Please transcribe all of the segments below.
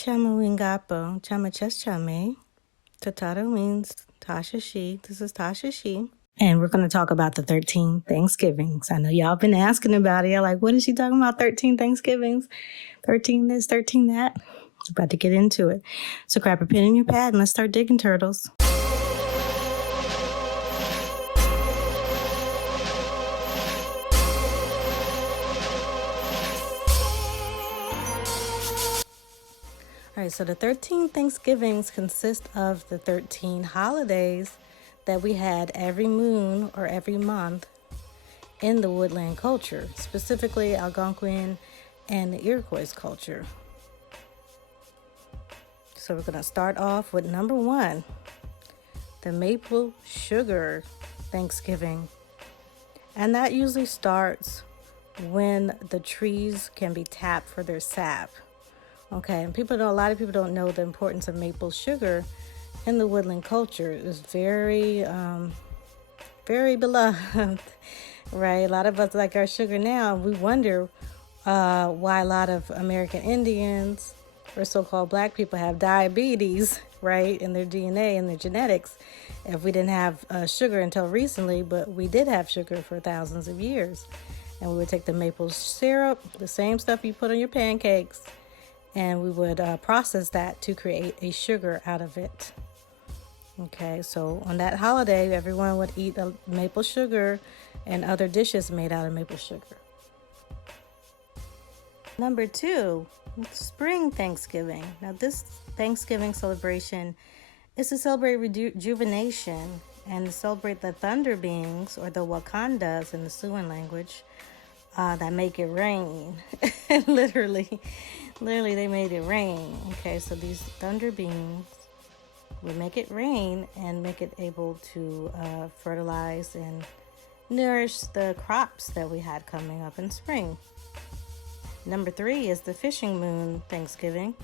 Chama Wingapo, Chama Chame, Tatata means Tasha She. This is Tasha She. And we're going to talk about the 13 Thanksgivings. I know y'all been asking about it. You're like, what is she talking about? 13 Thanksgivings? 13 this, 13 that? About to get into it. So grab a pen and your pad and let's start digging, turtles. All right, so the 13 Thanksgivings consist of the 13 holidays that we had every moon or every month in the woodland culture, specifically Algonquin and the Iroquois culture. So we're going to start off with number 1, the maple sugar Thanksgiving. And that usually starts when the trees can be tapped for their sap. Okay, and a lot of people don't know the importance of maple sugar in the woodland culture. It's very, very beloved, right? A lot of us like our sugar now. We wonder why a lot of American Indians or so-called black people have diabetes, right, in their DNA and their genetics. If we didn't have sugar until recently, but we did have sugar for thousands of years. And we would take the maple syrup, the same stuff you put on your pancakes, and we would process that to create a sugar out of it. Okay, so on that holiday, everyone would eat a maple sugar and other dishes made out of maple sugar. Number 2, spring Thanksgiving. Now this Thanksgiving celebration is to celebrate rejuvenation and to celebrate the thunder beings, or the Wakandas in the Siouan language, that make it rain. Literally they made it rain. Okay, so these thunder beings would make it rain and make it able to fertilize and nourish the crops that we had coming up in spring. Number 3 is the fishing moon Thanksgiving.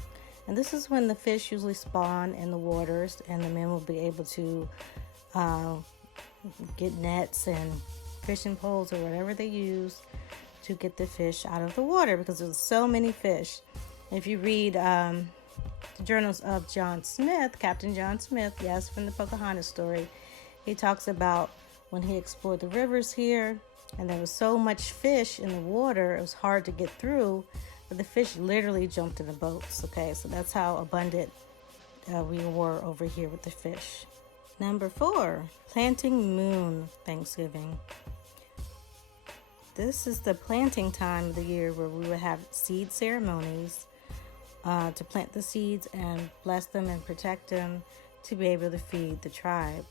And this is when the fish usually spawn in the waters, and the men will be able to get nets and fishing poles or whatever they use to get the fish out of the water, because there's so many fish. If you read the journals of John Smith, Captain John Smith, yes, from the Pocahontas story, he talks about when he explored the rivers here, and there was so much fish in the water, it was hard to get through, but the fish literally jumped in the boats. Okay, so that's how abundant we were over here with the fish. Number 4, planting moon Thanksgiving. This is the planting time of the year where we would have seed ceremonies to plant the seeds and bless them and protect them to be able to feed the tribe.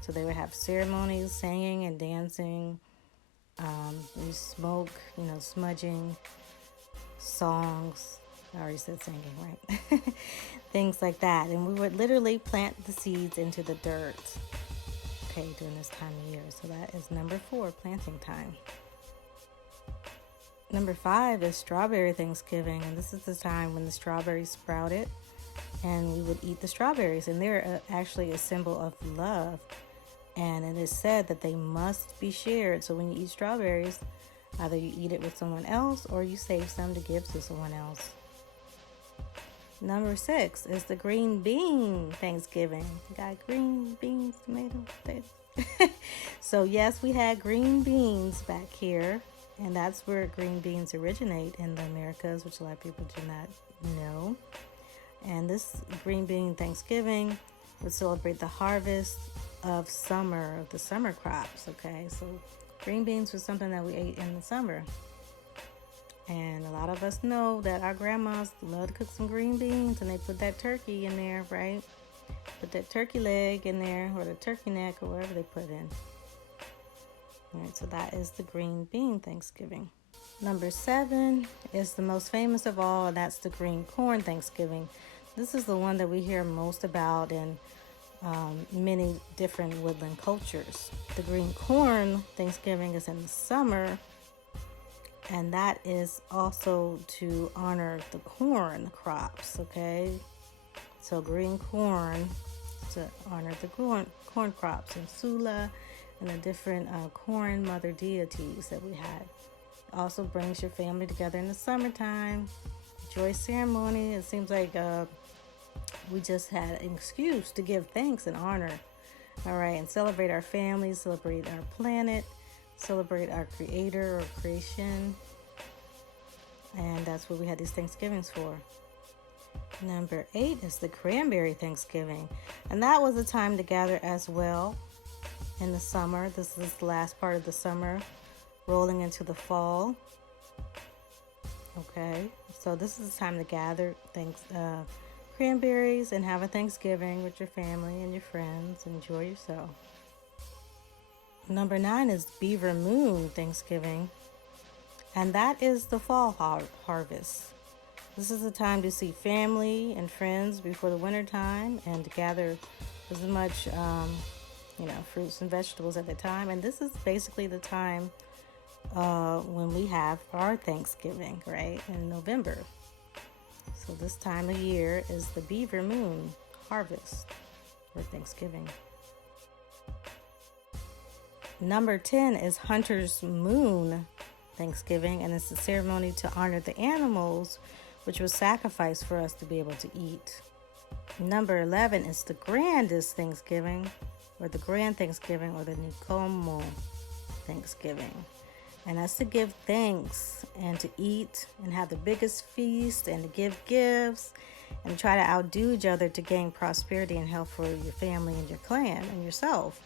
So they would have ceremonies, singing and dancing, we smoke, smudging, songs. I already said singing, right? Things like that. And we would literally plant the seeds into the dirt, okay, during this time of year. So that is number 4, planting time. Number 5 is strawberry Thanksgiving, and this is the time when the strawberries sprouted, and we would eat the strawberries, and they're actually a symbol of love, and it is said that they must be shared. So when you eat strawberries, either you eat it with someone else or you save some to give to someone else. Number 6 is the green bean Thanksgiving. You got green beans, tomatoes, potatoes. So yes, we had green beans back here. And that's where green beans originate in the Americas, which a lot of people do not know. And this green bean Thanksgiving would celebrate the harvest of the summer crops, okay? So green beans was something that we ate in the summer. And a lot of us know that our grandmas love to cook some green beans, and they put that turkey in there, right? Put that turkey leg in there, or the turkey neck, or whatever they put in. All right, so that is the green bean Thanksgiving. Number 7 is the most famous of all, and that's the green corn Thanksgiving. This is the one that we hear most about in many different woodland cultures. The green corn Thanksgiving is in the summer, and that is also to honor the corn crops, okay? So green corn to honor the corn crops in Sula and the different corn mother deities that we had. It also brings your family together in the summertime with joy ceremony. It seems like we just had an excuse to give thanks and honor. All right, and celebrate our family, celebrate our planet, celebrate our creator or creation. And that's what we had these Thanksgivings for. Number 8 is the Cranberry Thanksgiving. And that was a time to gather as well in the summer. This is the last part of the summer, rolling into the fall. Okay, so this is the time to gather cranberries and have a Thanksgiving with your family and your friends. Enjoy yourself. Number 9 is Beaver Moon Thanksgiving. And that is the fall harvest. This is the time to see family and friends before the winter time and to gather as much, fruits and vegetables at the time. And this is basically the time when we have our Thanksgiving, right, in November. So this time of year is the Beaver Moon harvest for Thanksgiving. Number 10 is Hunter's Moon Thanksgiving, and it's a ceremony to honor the animals which was sacrificed for us to be able to eat. Number 11 is the grandest Thanksgiving, or the Grand Thanksgiving, or the Koh-Moh Thanksgiving. And that's to give thanks and to eat and have the biggest feast and to give gifts and try to outdo each other to gain prosperity and health for your family and your clan and yourself.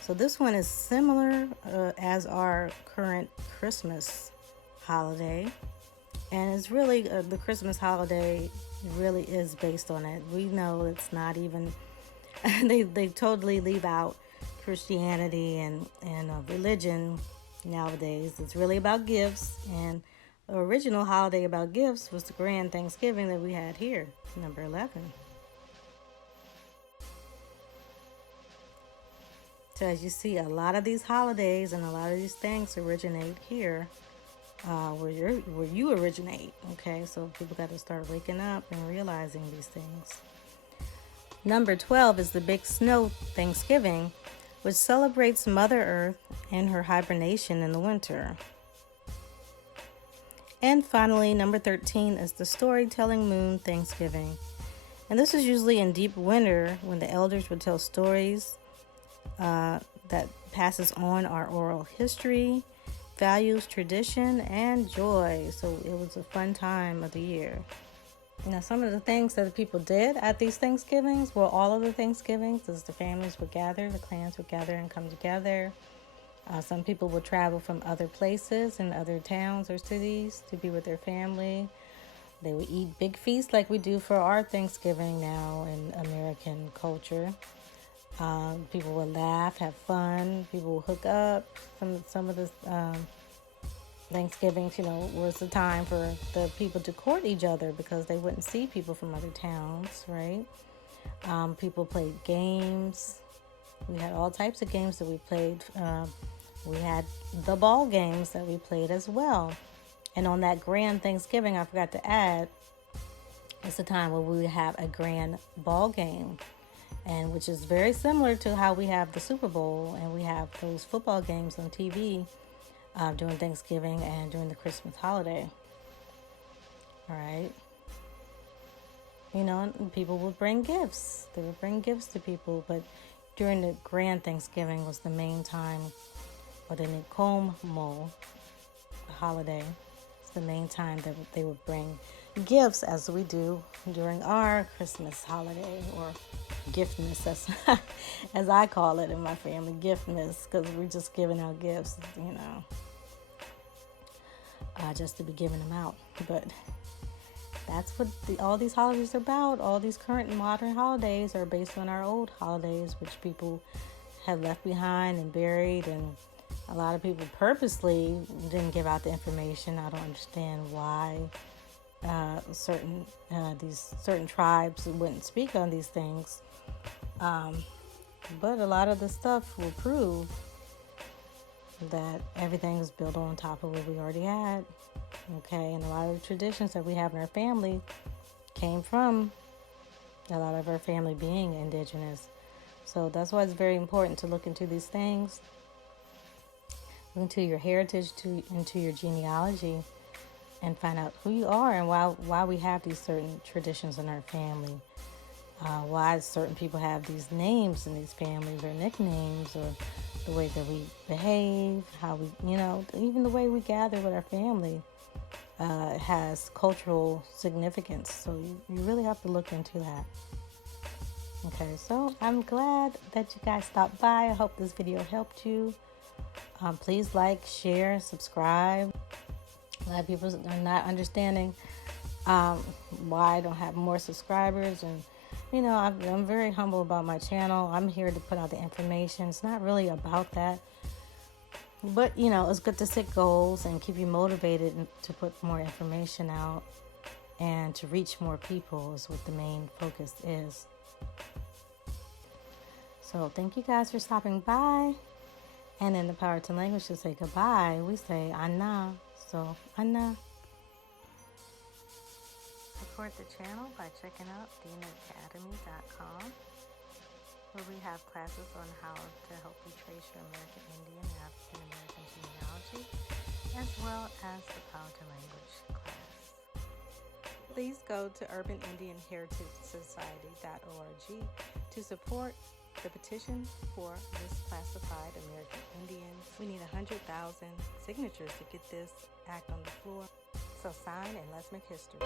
So this one is similar as our current Christmas holiday. And it's really, the Christmas holiday really is based on it. We know it's not even, they totally leave out Christianity and religion nowadays. It's really about gifts. And the original holiday about gifts was the Grand Thanksgiving that we had here, number 11. So as you see, a lot of these holidays and a lot of these things originate here. Where you originate, okay? So people got to start waking up and realizing these things. Number 12 is the Big Snow Thanksgiving, which celebrates Mother Earth and her hibernation in the winter. And finally, number 13 is the Storytelling Moon Thanksgiving. And this is usually in deep winter when the elders would tell stories that passes on our oral history, values, tradition, and joy. So it was a fun time of the year. Now, some of the things that the people did at these Thanksgivings, well, all of the Thanksgivings, is the families would gather, the clans would gather and come together. Some people would travel from other places and other towns or cities to be with their family. They would eat big feasts like we do for our Thanksgiving now in American culture. People would laugh, have fun. People would hook up. Some of the Thanksgivings, was the time for the people to court each other because they wouldn't see people from other towns, right? People played games. We had all types of games that we played. We had the ball games that we played as well. And on that Grand Thanksgiving, I forgot to add, it's a time where we would have a grand ball game. And which is very similar to how we have the Super Bowl and we have those football games on TV during Thanksgiving and during the Christmas holiday. All right. And people would bring gifts. They would bring gifts to people, but during the Grand Thanksgiving was the main time, or the Koh-Moh holiday. It's the main time that they would bring gifts, as we do during our Christmas holiday, or giftmas, as I call it in my family, giftmas, because we're just giving out gifts, just to be giving them out. But that's what all these holidays are about. All these current and modern holidays are based on our old holidays, which people have left behind and buried, and a lot of people purposely didn't give out the information. I don't understand why certain tribes wouldn't speak on these things. But a lot of the stuff will prove that everything is built on top of what we already had. Okay, and a lot of the traditions that we have in our family came from a lot of our family being indigenous. So that's why it's very important to look into these things, into your heritage, into your genealogy, and find out who you are and why we have these certain traditions in our family. Why certain people have these names in these families or nicknames, or the way that we behave, how we, even the way we gather with our family has cultural significance. So you really have to look into that. Okay, so I'm glad that you guys stopped by. I hope this video helped you. Please like, share, subscribe. A lot of people are not understanding why I don't have more subscribers, and I'm very humble about my channel. I'm here to put out the information. It's not really about that, but it's good to set goals and keep you motivated to put more information out and to reach more people is what the main focus is. So thank you guys for stopping by. And in the Powhatan language, to say goodbye, we say Anna. So Anna. Support the channel by checking out DinaAcademy.com, where we have classes on how to help you trace your American Indian and African American genealogy, as well as the Powhatan language class. Please go to urbanindianheritagesociety.org to support the petition for misclassified American Indians. We need 100,000 signatures to get this act on the floor. So sign and let's make history.